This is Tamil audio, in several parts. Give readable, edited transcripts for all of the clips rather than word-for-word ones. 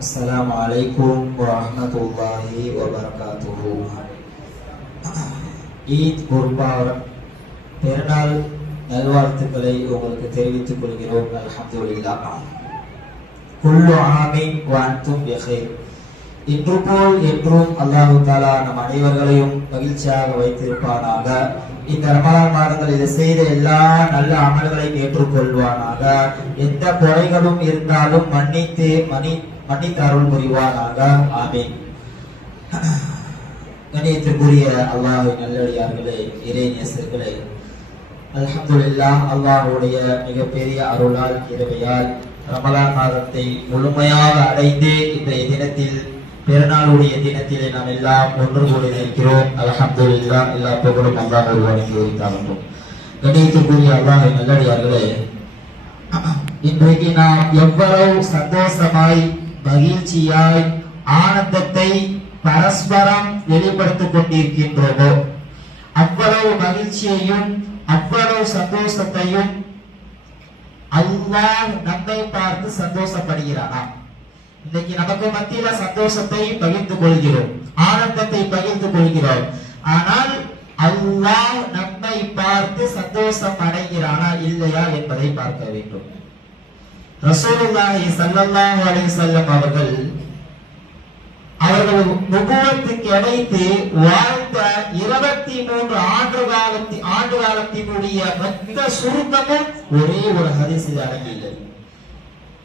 அஸ்ஸலாமு அலைக்கும் வரஹ்மத்துல்லாஹி வபரகாத்துஹு. ஈத் குர்பான் பெருநாள் நல்வாழ்த்துக்களை உங்களுக்கு தெரிவித்துக் கொள்கிறோம். அல்ஹம்துலில்லாஹ். குல்லு ஆமீன் வ அன்தும் பிஹைர். இன்று போல் என்றும் அல்லாஹ் தஆலா நம் அனைவர்களையும் மகிழ்ச்சியாக வைத்திருப்பானாக. இந்த ரமலான் மாதங்களில் செய்த எல்லா நல்ல அமல்களையும் ஏற்றுக்கொள்வானாக. எந்த குறைகளும் இருந்தாலும் மன்னித்து அருள் புரிவானாக. ஆமீன். கண்ணியத்திற்குரிய அல்லாஹ்வின் நல்லடியார்களே, இறை நேசர்களே, அல்ஹம்துலில்லாஹ், அல்லாஹ்வுடைய மிகப்பெரிய அருளால் கிருபையால் ரமலான் மாதத்தை முழுமையாக அடைந்து இன்றைய தினத்தில் பெருநாளுடைய தினத்திலே நாம் எல்லாம் ஒன்று கூடியிருக்கிறோம். அல்ஹம்துலில்லாஹ், எல்லா புகழும் அல்லாஹ் ஒருவனுக்கு உரித்தாகட்டும். கண்ணியத்திற்குரிய அல்லாஹ்வின் நல்லடியார்களே, இன்றைக்கு நாம் எவ்வளவு சந்தோஷமாய் மகிழ்ச்சியாய் ஆனந்தத்தை பரஸ்பரம் வெளிப்படுத்திக் கொண்டிருக்கின்றோமோ அவ்வளவு மகிழ்ச்சியையும் அவ்வளவு சந்தோஷத்தையும் அல்லாஹ் நம்மை பார்த்து சந்தோஷப்படுகிறானா? இன்னைக்கு நமக்கு மத்தியில சந்தோஷத்தை பகிர்ந்து கொள்கிறோம், ஆனந்தத்தை பகிர்ந்து கொள்கிறோம். ஆனால் அல்லாஹ் நம்மை பார்த்து சந்தோஷம் அடைகிறானா இல்லையா என்பதை பார்க்க வேண்டும். ரசூலுல்லாஹி ஸல்லல்லாஹு அலைஹி வஸல்லம் அவர்கள் நுபுவத்துக்கு இணைத்து வாழ்ந்த 23 ஆண்டு காலத்தினுடைய மொத்த சுருக்கமும் ஒரே ஒரு ஹதீஸில் அடங்கியுள்ளது.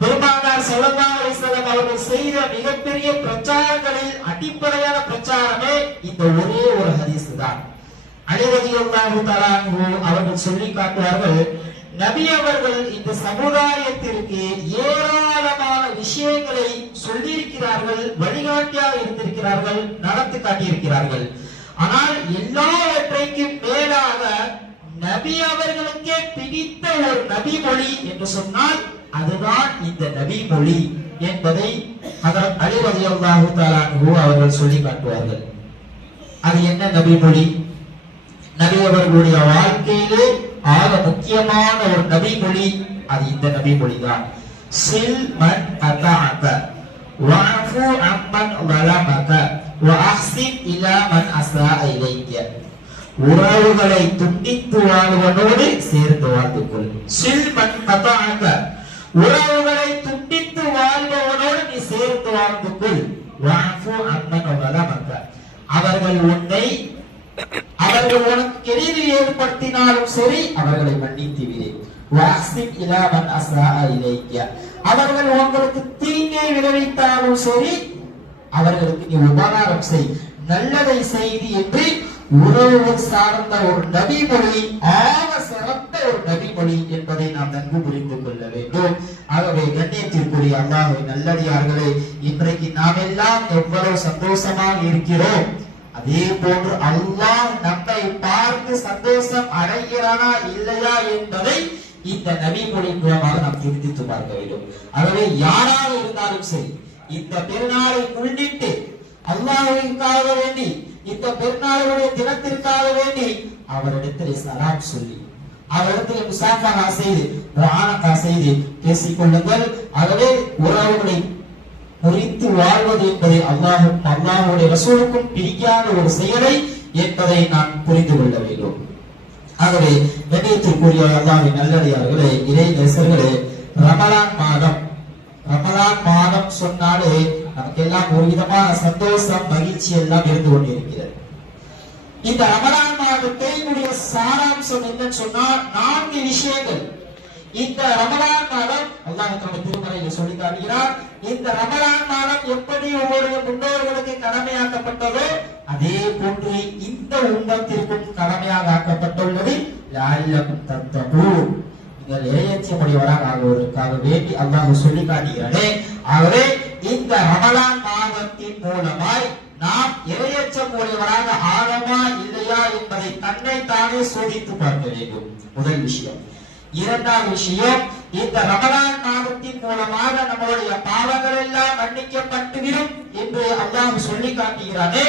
பெருமானார் ஸல்லல்லாஹு அலைஹி வஸல்லம் அவர்கள் செய்த மிகப்பெரிய பிரச்சாரங்களில் அடிப்படையான பிரச்சாரமே இந்த ஒரே ஒரு ஹதீஸ் தான். அலி ரலியல்லாஹு தஆலா அன்ஹு அவர்கள் சொல்லி காட்டுவார்கள், நபி அவர்கள் இந்த சமுதாயத்திற்கு ஏராளமான விஷயங்களை சொல்லியிருக்கிறார்கள், வழிகாட்டியாக இருந்திருக்கிறார்கள், நடத்தி காட்டியிருக்கிறார்கள். ஆனால் எல்லாவற்றைக்கும் மேலாக நபி அவர்களுக்கே பிடித்த ஒரு நபி மொழி என்று சொன்னால் அதுதான் இந்த நபி மொழி என்பதை ஹஜ்ரத் அலி ரலியல்லாஹு தஆலா அன்ஹு அவர்கள் சொல்லி காட்டுவார்கள். அது என்ன நபி மொழி? நபி அவர்களுடைய வாழ்க்கையிலே ஆக முக்கியமான ஒரு நபி மொழி, அது இந்த நபி மொழி தான். சில் மன் அதாஅக வஅஃபு அம்மன் ஸலமக வஅஹ்சின் இலா மன் அஸாஅ இலைக. உறவுகளை துண்டித்து வாழ்வனோடு சேர்ந்து வாழ்ந்து கொள். சில் மன் அதாஅக, உறவுகளை துண்டித்து வாழ்பவனோடு நீ சேர்ந்து வாழ்ந்து கொள். வஅஃபு அம்மன் ஸலமக, அவர்கள் உனக்கு கெடுதி ஏற்படுத்தினாலும் சரி அவர்களை மன்னித்து விடு. வஅஹ்சின் இலா மன் அஸாஅ இலைக, அவர்கள் உங்களுக்கு தீங்கை விளைவித்தாலும் சரி அவர்களுக்கு நீ உபகாரம் செய், நல்லதை செய்தி என்று உறவு சார்ந்த ஒரு நபி மொழி, ஆக சிறந்த ஒரு நபி மொழி என்பதை நாம் நன்கு புரிந்து கொள்ள வேண்டும். ஆகவே கண்ணியத்திற்குரிய அல்லாஹ்வின் நல்லடியார்களே, இன்றைக்கு நாம் எல்லாம் எவ்வளவு சந்தோஷமாக இருக்கிறோம், அதே போன்று அல்லாஹ் நம்மை பார்த்து சந்தோஷம் அடைகிறானா இல்லையா என்பதை இந்த நபி மொழி மூலமாக நாம் சிந்தித்து பார்க்க வேண்டும். ஆகவே யாராக இருந்தாலும் சரி, இந்த பெருநாளை முன்னிட்டு அல்லாஹ்விற்காக வேண்டி, இந்த பெருநாளுடைய தினத்திற்காக வேண்டி அவரிடத்தில் சலாம் சொல்லி, அவரிடத்தில் முசாஃபஹா செய்து, முஆனகா செய்து பேசிக் கொள்ளுங்கள். ஆகவே உறவுகளை குறித்து வாழ்வது என்பதை அல்லாஹ்வுடைய ரசூலுக்கும் பிடிக்காத ஒரு செயலை என்பதை நான் புரிந்து கொள்ள வேண்டும். ஆகவே கண்ணியத்திற்குரிய அல்லாஹ்வின் நல்லடியார்களே, இறை நேசர்களே, ரமலான் மாதம் சொன்னாலே நமக்கு எல்லாம் ஒரு விதமான சந்தோஷம், மகிழ்ச்சி எல்லாம் இருந்து கொண்டிருக்கிறது. இந்த ரமலான் மாதத்தினுடைய சாராம்சம் என்னன்னு சொன்னால் 4 விஷயங்கள். இந்த ரமலான் மாதம் அல்லாஹ் தன்னுடைய திருமறையில் சொல்லி காட்டுகிறார். இந்த ரமலான் மாதம் எப்படி ஒவ்வொரு முன்னோர்களுக்கு கடமையாக்கப்பட்டதோ அதே போன்று இந்த உம்மத்திற்கும் கடமையாக ஆக்கப்பட்டுள்ளது. லஅல்லகும் தத்தகூன், நீங்கள் இறையச்சமுடையவராக ஆகுவதற்காக வேண்டி அல்லாஹ் சொல்லி காட்டுகிறானே. ஆகவே இந்த ரமலான் மாதத்தின் மூலமாய் நாம் இறையச்சமுடையவராக ஆகமா இல்லையா என்பதை தன்னைத்தானே சோதித்து பார்க்க வேண்டும். முதல் விஷயம். இரண்டாவது விஷயம், இந்த ரமலான் மாதத்தின் மூலமாக நம்மளுடைய பாவங்கள் எல்லாம் மன்னிக்கப்பட்டுவிடும் என்று அல்லாஹ் சொல்லி காட்டுகிறானே.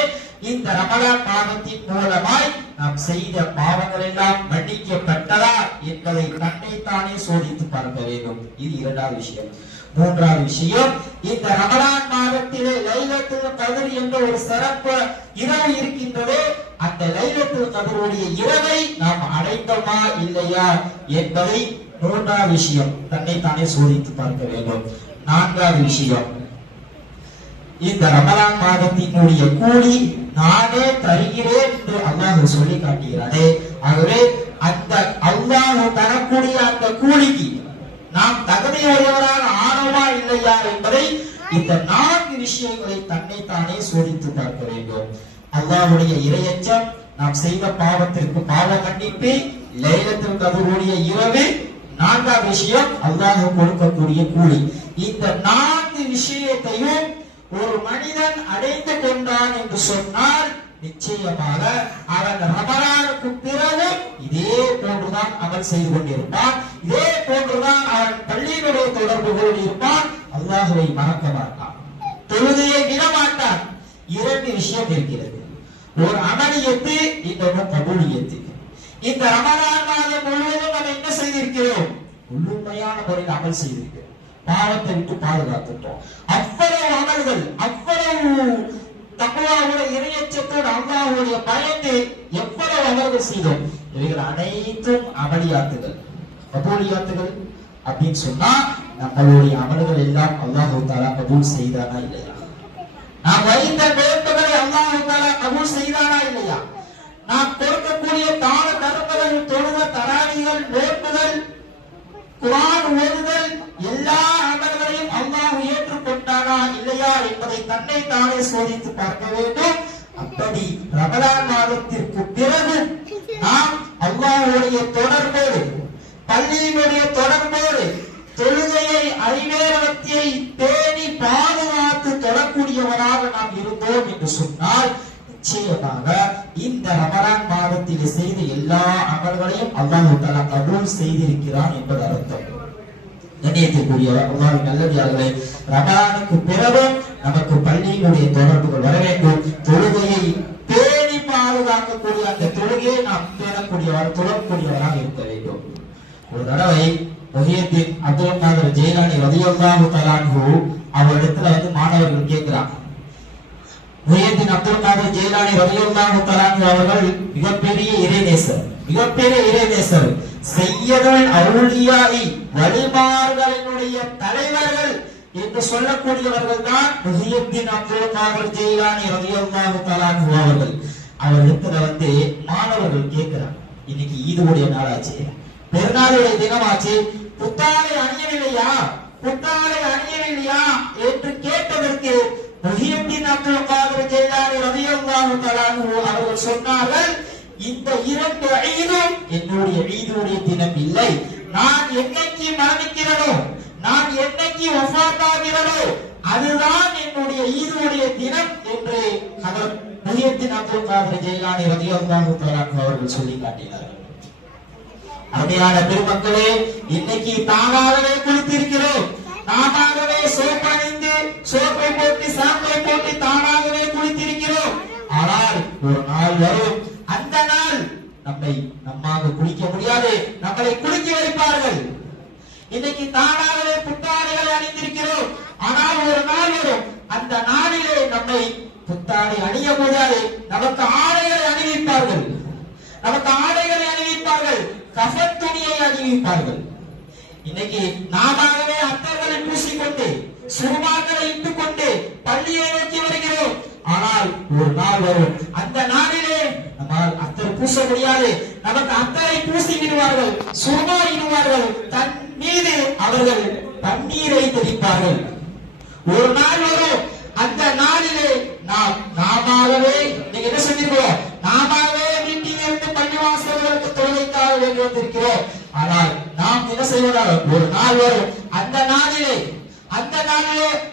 இந்த ரமலான் மாதத்தின் மூலமாய் நாம் செய்த பாவங்கள் எல்லாம் மன்னிக்கப்பட்டதா என்பதை தன்னைத்தானே சோதித்து பார்க்க வேண்டும். இது இரண்டாவது விஷயம். மூன்றாவது விஷயம், இந்த ரமலான் மாதத்திலே லைலத்துல் கத்ர் என்ற ஒரு சிறப்பு இரவு இருக்கின்றதே, அந்த லைலத்துல் கத்ருடைய இரவை நாம் அடைந்தோமா இல்லையா என்பதை மூன்றாவது விஷயம் தன்னைத்தானே சோதித்து பார்க்க வேண்டும். நான்காவது விஷயம், இந்த ரமலான் மாதத்தினுடைய கூலி நானே தருகிறேன் என்று அல்லாஹ் சொல்லி காட்டுகிறானே, ஆகவே அந்த அல்லாஹ் தரக்கூடிய அந்த கூலிக்கு நாம் தகுதியுடையவராக ஆனோமா இல்லையா என்பதை இந்த 4 விஷயங்களை தன்னைத்தானே சோதித்து பார்க்க வேண்டும். அல்லாஹ்வுடைய இறையச்சம், நாம் செய்த பாவத்திற்கு பாவ மன்னிப்பு, லைலத்துல் கத்ருடைய இரவு, 4வது விஷயம் அல்லாஹ் கொடுக்கக்கூடிய கூலி. இந்த 4 விஷயத்தையும் ஒரு மனிதன் அடைந்து கொண்டான் என்று சொன்னால் நிச்சயமாக அவன் ரமலானுக்கு பிறகு இதே போன்றுதான் அமல் செய்து கொண்டிருப்பான், இதே போன்றுதான் அவன் பள்ளியினுடைய தொடர்புகளோடு இருப்பான், அல்லாஹ்வை மறக்க மாட்டான், தொழுகையை விடமாட்டான். 2 விஷயம் இருக்கிறது, ஒரு அமலியத்து, இன்னொரு கபூலியத்து. இந்த ரமலான் மாதம் முழுவதும் நம்ம என்ன செய்திருக்கிறோம்? முழுமையான முறையில் அமல் செய்திருக்கிறோம், பாவத்தை விட்டு பாதுகாத்துட்டோம். அவ்வளவு அமல்கள், அவ்வளவு தக்வாவோட இறையச்சத்தோடு அல்லாஹ்வுடைய பயந்து எவ்வளவு அமல்கள் செய்தோம். இவைகள் அனைத்தும் அமலியாத்துகள். கபூலியாத்துகள் அப்படின்னு சொன்னா நம்மளுடைய அமல்கள் எல்லாம் அல்லாஹ் தஆலா கபூல் செய்தானா இல்லையா? நாம் வைத்த வேண்டுதலை அல்லாஹ் தஆலா கபூல் செய்தானா இல்லையா? நாம் கொடுக்கக்கூடிய தான தர்மங்கள், தொழுக, தராவிகள், வேண்டுதல், குர்ஆன் ஓதுதல், எல்லா அமல்களையும் அல்லாஹ் ஏற்றுக்கொண்டானா இல்லையா என்பதை தன்னை தானே சோதித்து பார்க்க வேண்டும். அப்படி ரமலான் மாதத்திற்கு பிறகு நாம் அல்லாஹ்வுடைய தொடர்போடு, பள்ளியினுடைய தொடர்போடு, தொழுகையை, அறிவேரத்தை பேணி பாதுகாத்து தொடரக்கூடியவராக நாம் இருந்தோம் என்று சொன்னால் நிச்சயமாக இந்த ரமலான் மாதத்தில் செய்த எல்லா அமல்களையும் அல்லாஹ் தஆலா கபூல் செய்திருக்கிறான் என்பது அர்த்தம். கண்ணியத்திற்குரிய அல்லாஹ்வின் நல்லடியார்களே, ரமலானுக்கு பிறகு நமக்கு பள்ளியினுடைய தொடர்புகள் வர வேண்டும். தொழுகையை பேணி பாதுகாக்கக்கூடிய அந்த தொழுகையை நாம் தொடரக்கூடியவராக இருக்க வேண்டும். ஒரு தடவை முஹியத்தீன் அப்துல் காதர் ஜெயிலானி ரலியல்லாஹு தஆலா அன்ஹு அவரிடத்துல மாணவர்கள் கேட்கிறாங்க. முஹியத்தீன் அப்துல் காதர் ஜெயிலானி ரலியல்லாஹு தஆலா அன்ஹு அவர்கள் மிகப்பெரிய இறைநேசர், சையதுல் அவுலியாஇ, வலிமார்களினுடைய தலைவர்கள் என்று சொல்லக்கூடியவர்கள் தான் முஹியத்தீன் அப்துல் காதர் ஜெயிலானி ரலியல்லாஹு தஆலா அன்ஹு அவர்கள். அவரிடத்துல மாணவர்கள் கேட்கிறாங்க, இன்னைக்கு ஈதுடைய நாளாச்சு, பெருநாளுடைய தினமாச்சு, புத்தாடை அணியவில்லையா என்று கேட்டதற்கு முஹியத்தீன் அப்துல் காதர் ஜெயிலானி ரலியல்லாஹு தஆலா அன்ஹு அவர்கள் சொன்னார்கள், இந்த 2 ஈதும் என்னுடைய ஈதுடைய தினம் இல்லை. நான் என்னைக்கு மரணிக்கிறனோ, நான் என்னைக்கு வஃபாத்தாகிறனோ அதுதான் என்னுடைய ஈதுடைய தினம் என்று அவர் முஹியத்தீன் அப்துல் காதர் ஜெயிலானி ரலியல்லாஹு தஆலா அன்ஹு அவர்கள் சொல்லி காட்டினார்கள். அருமையான பெருமக்களே, இன்னைக்கு தானாகவே குளித்திருக்கிறோம், நாமாகவே சோப்பணிந்து, சோப்பை போட்டு, சாம்பலை போட்டு தானாகவே குளித்திருக்கிறோம். ஆனால் ஒரு நாள் வரும், அந்த நாள் நம்மாக குளிக்க முடியாது, நம்மளை குளிக்க வைப்பார்கள். இன்னைக்கு தானாகவே புத்தாடைகளை அணிந்திருக்கிறோம், ஆனால் ஒரு நாள் வரும், அந்த நாளிலே நம்மை புத்தாடை அணிய முடியாது, நமக்கு ஆடைகளை அணிவிப்பார்கள், கஃன் துணியை அணிவிப்பார்கள். இன்னைக்கு நாமாகவே அத்தர்களை பூசிக்கொண்டு, சுருமாக்களை இட்டுக் கொண்டு பள்ளியை நோக்கி வருகிறோம். ஆனால் ஒரு நாள் வரும், அந்த நாளிலே நம்மால் அத்தர் பூச முடியாது, நமக்கு அத்தரை பூசி விடுவார்கள், சுருமா இடுவார்கள், தன் மீது அவர்கள் தண்ணீரை தெளிப்பார்கள். ஒரு நாள் வரும், அந்த நாளிலே நாமாகவே நீங்க என்ன சொல்லிருக்கோம், நாமாகவே வீட்டில் இருந்து பள்ளிவாசல்களுக்கு தொழுகைக்காக வேண்டி வந்திருக்கிறோம். ஆனால் நாம் என்ன செய்வதாக, ஒரு நாள் வரும், அந்த நாளிலே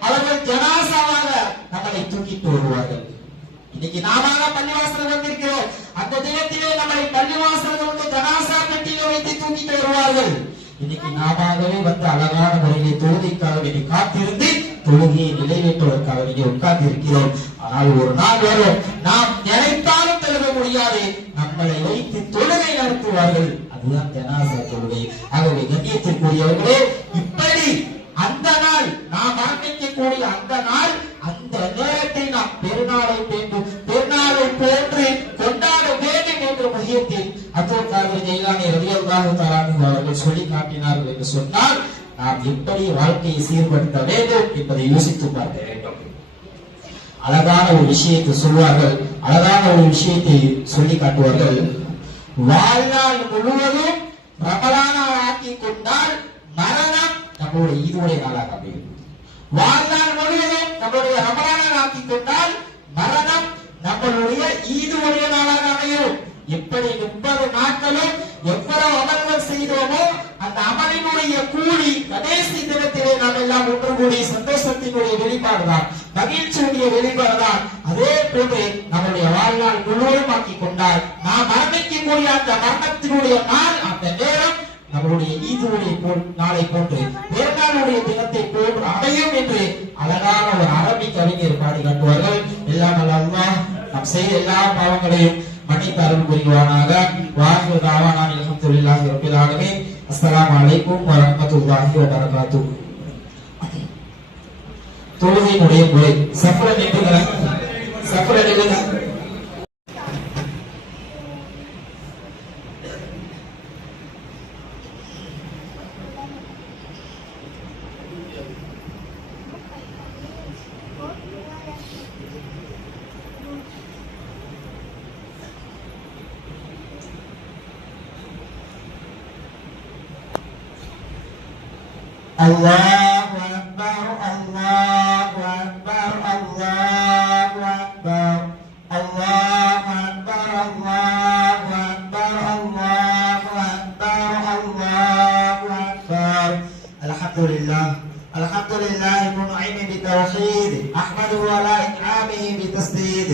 அவர்கள் ஜனாசாவாக நம்மளை தூக்கிட்டு வருவார்கள். இன்னைக்கு நாம பள்ளிவாசல் வந்திருக்கிறோம், அந்த தினத்திலே நம்மளை பள்ளிவாசல் வந்து ஜனாசா பெட்டியில வைத்து தூக்கிட்டு வருவார்கள். இன்னைக்கு நாமாகவே வந்து அழகான முறையிலே தொழுகைக்காக வேண்டி காத்திருந்து தொழுகையை நிறைவேற்றுவதற்காக வேண்டி உட்கார்ந்து இருக்கிறோம். ஆனால் ஒரு நாள் வரும், நாம் நம்மளை வைத்து தொழுகை நடத்துவார்கள். அதுதான் ஜனாசா தொழுகை. ஆகவே கண்ணியத்திற்குரியவர்களே, இப்படி அந்த நாள் நாம் மரணிக்கக்கூடிய அந்த நாள், அந்த நேரத்தை நாம் பெருநாளை போன்று கொண்டாட வேண்டும் என்ற மையத்தில் அப்துல் காதர் ஜெயிலானி ரலியல்லாஹு தஆலா அன்ஹு அவர்கள் சொல்லி காட்டினார்கள் என்று சொன்னால், நாம் எப்படி வாழ்க்கையை சீர்படுத்த வேண்டும் என்பதை யோசித்து பார்க்க வேண்டும். அழகான ஒரு விஷயத்தை சொல்வார்கள், அழகான ஒரு விஷயத்தை சொல்லி காட்டுவார்கள். வாழ்நாள் முழுவதும் ரமலானாக ஆக்கி கொண்டால் மரணம் நம்மளுடைய ஈதுடைய நாளாக அமையும். வாழ்நாள் முழுவதும் நம்மளுடைய ரமலானாக ஆக்கி கொண்டால் மரணம் நம்மளுடைய ஈதுடைய நாளாக அமையும். எப்படி 30 நாட்களும் எவ்வளவு அமல்கள் செய்தோமோ அந்த அமலினுடைய கூலி கடைசி தினத்திலே நாம் எல்லாம் ஒன்று கூடி சந்தோஷத்தினுடைய வெளிப்பாடுதான், மகிழ்ச்சியுடைய வெளிப்பாடுதான். அதே போன்று நம்முடைய வாழ்நாள் முழுவதும் ஆக்கி கொண்டால் நாம் மரணிக்கக்கூடிய அந்த மரணத்தினுடைய நாள், அந்த நேரம் நம்மளுடைய ஈதுடைய நாளை போன்று பெருநாளுடைய தினத்தை போன்று அமையும் என்று அழகான ஒரு அரபி கவிஞர் பாடி காட்டுவார்கள். எல்லாம் அல்லாஹ் நாம் செய்த எல்லா பாவங்களையும் மன்னித்து அருள் புரிவானாக. வாஹிரு தாவானா அல்ஹம்துலில்லாஹி ரப்பில் ஆலமீன். அஸ்ஸலாமு அலைக்கும் வரஹ்மத்துல்லாஹி வபரகாத்துஹு. தொழுகையினுடைய முறை சஃப்ர நின்றுங்க, சஃப்ர நின்றுங்க. Allahu Akbar, Allahu Akbar, Allahu Akbar, Allahu Akbar, Allahu Akbar, Allahu Akbar, Allahu Akbar. Alhamdulillah, Alhamdulillah mun'imi bitawhid, ahmaduhu ala in'amihi bitasdid.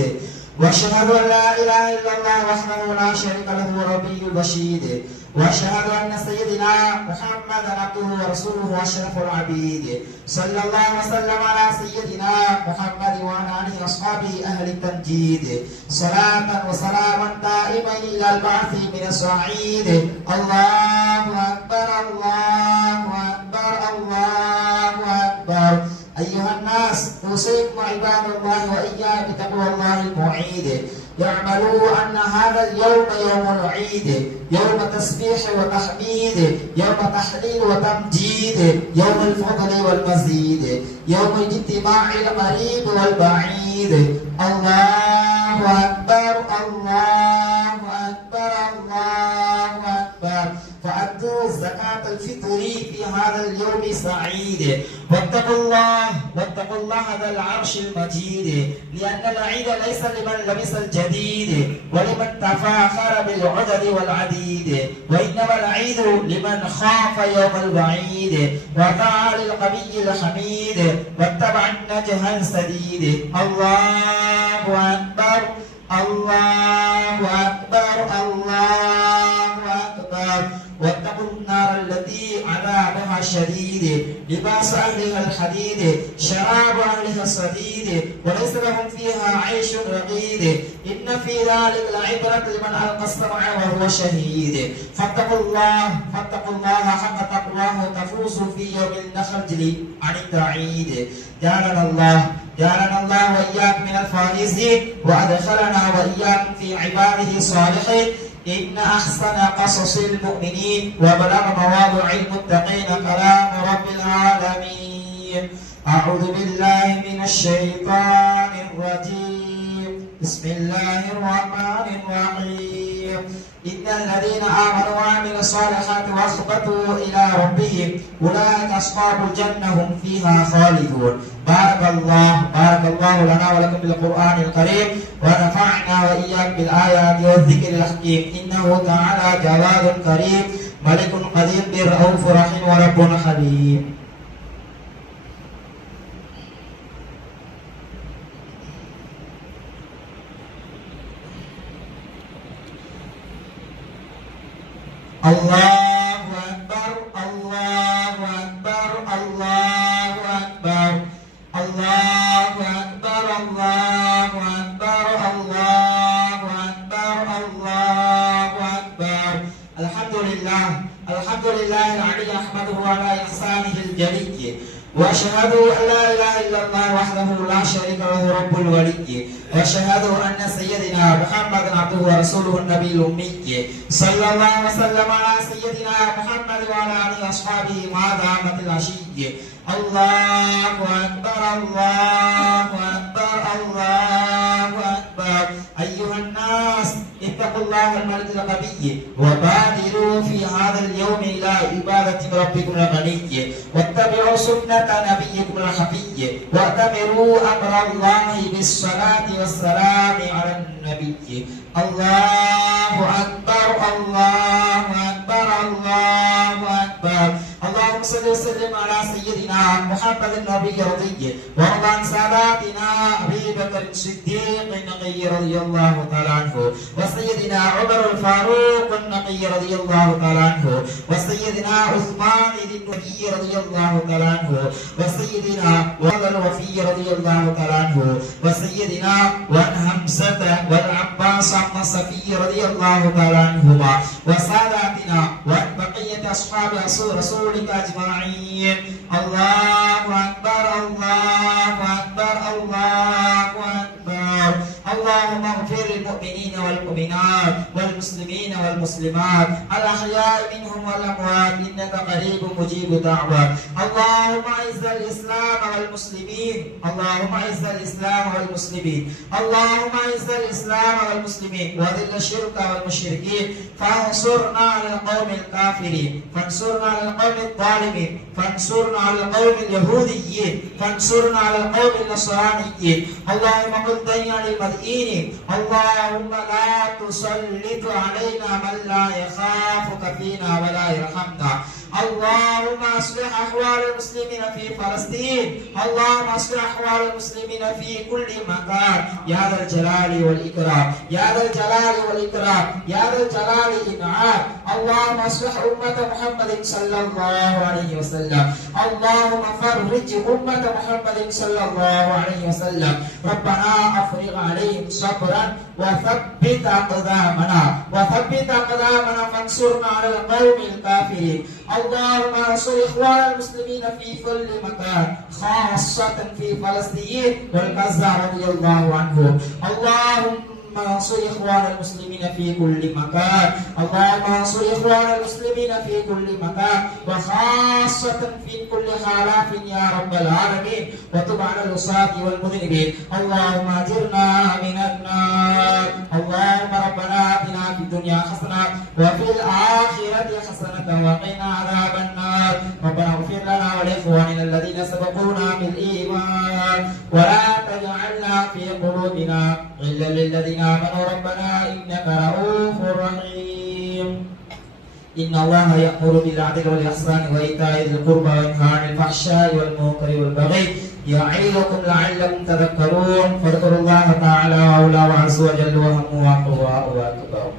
واشهد ان لا اله الا الله وحده لا شريك له ربي البشير واشهد ان سيدنا محمدا عبده ورسوله واشرف العبيد صلى الله وسلم على سيدنا محمد وعلى اله واصحابه اهل التمجيد صلاه وسلاما دائمين الى البعث من الصعيد. الله اكبر، الله اكبر، الله اكبر. أيها الناس أوصيكم عباد الله وإياي بتقوى الله المعيد. يعملوا أن هذا اليوم يوم العيد، يوم تسبيح وتحميد، يوم تحليل وتمجيد، يوم الفضل والمزيد، يوم اجتماع القريب والبعيد. الله أكبر، الله أكبر، الله أكبر. فأدوا زكاة الفطر في هذا اليوم السعيد. واتقوا الله ذا العرش المجيد، لأن العيد ليس لمن لبس الجديد ولمن تفاخر بالعدد والعديد، وإنما العيد لمن خاف يوم الوعيد وطاع للقوي الحميد واتبع النجه السديد. الله أكبر، الله أكبر، الله أكبر. واتقوا النار التي عذابها شديد، لباس أهلها الحديد، شراب أهلها الصديد، وليس لهم فيها عيش رغيد. إن في ذلك لعبرة لمن ألقى السمع وهو شهيد. فاتقوا الله حق تقواه تفوزوا في يوم النخل عن التعيد. جعلنا الله وإياكم من الفائزين، وأدخلنا وإياكم في عباده الصالحين. إن أحسن قصص المؤمنين وبلغ مواضع المتقين كلام رب العالمين. أعوذ بالله من الشيطان الرجيم. بسم الله الرحمن الرحيم. إن الذين آمنوا وعملوا الصالحات وأخبتوا إلى ربهم أولئك أصحاب الجنة هم فيها خالدون. بارك الله لنا ولكم بالقرآن الكريم، ونفعنا وإياكم بالآيات والذكر الحكيم. إنه تعالى جواد كريم، ملك قدير، رؤوف رحيم، ورب حليم. الله أكبر، الله أكبر، الله أكبر، الله أكبر، الله أكبر، الله أكبر، الله الحمد لله العلي أحمده على إحسانه الجلي وأشهد أن لا إله إلا الله وحده لا شريك له رب الولي وأشهد أن سيدنا محمد عبده ورسوله النبي الأمي صلى الله وسلم على سيدنا محمد وعلى آله وأصحابه ما دامت العشي. الله أكبر الله أكبر الله أكبر. أيها الناس اتقوا الله الملك القوي وبادروا في هذا اليوم إلى عبادة ربكم الغني واتبعوا سنة نبيكم الحفي وأتمروا أمر الله بالصلاة والسلام على النبي. الله أكبر الله أكبر الله أكبر. اللهم صل وسلم على سيدنا محمد النبي الرضي وارض عن ساداتنا أبي بكر الصديق النقي رضي الله تعالى عنه وسيدنا عمر الفاروق النقي رضي الله تعالى عنه وسيدنا عثمان ذي النبي رضي الله تعالى عنه وسيدنا وهذا الوفي رضي الله تعالى عنه وسيدنا وعن حمزة والعباس عن صفي رضي الله تعالى عنهما وساداتنا وعن بقية أصحاب رسولك أجمعين. الله أكبر الله أكبر الله أكبر. اللهم اغفر للمؤمنين والمؤمنات والمسلمين والمسلمات الأحياء منهم والأموات إنك قريب مجيب دعوة. اللهم أعز الإسلام والمسلمين اللهم أعز الإسلام والمسلمين اللهم أعز الإسلام والمسلمين وأذل الشرك والمشركين فانصرنا على القوم الكافرين فانصرنا على القوم الظالمين فانصرنا على القوم اليهوديين فانصرنا على القوم النصرانيين. اللهم قل دين للمدينين اللهم لا تسلط علينا من لا يخافك فينا ولا يرحمنا. اللهم اصلح احوال المسلمين في فلسطين اللهم اصلح احوال المسلمين في كل مكان يا ذا الجلال والاكرام يا ذا الجلال والاكرام يا ذا الجلال والانعام. اللهم اصلح امه محمد صلى الله عليه وسلم اللهم فرج امه محمد صلى الله عليه وسلم. ربنا افرغ عليهم صبرا وثبت اقدامنا فانصرنا على القوم الكافرين. اللهم انصر اخوان المسلمين في كل مكان خاصة في فلسطين والغزة رضي الله عنهم. اللهم انصر اخوان المسلمين في كل مكان اللهم انصر اخوان المسلمين في كل مكان وخاصة في كل حالات يا رب العالمين وتب على العصاة والمذنبين. اللهم اجرنا من النار. اللهم ربنا آتنا في الدنيا حسنة وفي الآخرة حسنة وقنا عذاب النار. ربنا اغفر لنا ولإخواننا الذين سبقونا بالإيمان ولا تجعلنا في قلوبنا غلا للذين آمنوا ربنا إنك رؤوف رحيم. إن الله يأمر بالعدل والإحسان وإيتاء ذي القربى وينهى عن الفحشاء والمنكر والبغي يعظكم لعلكم تذكرون. فاذكروا الله تعالى وعز وجل وهم وأقوى وأكبر.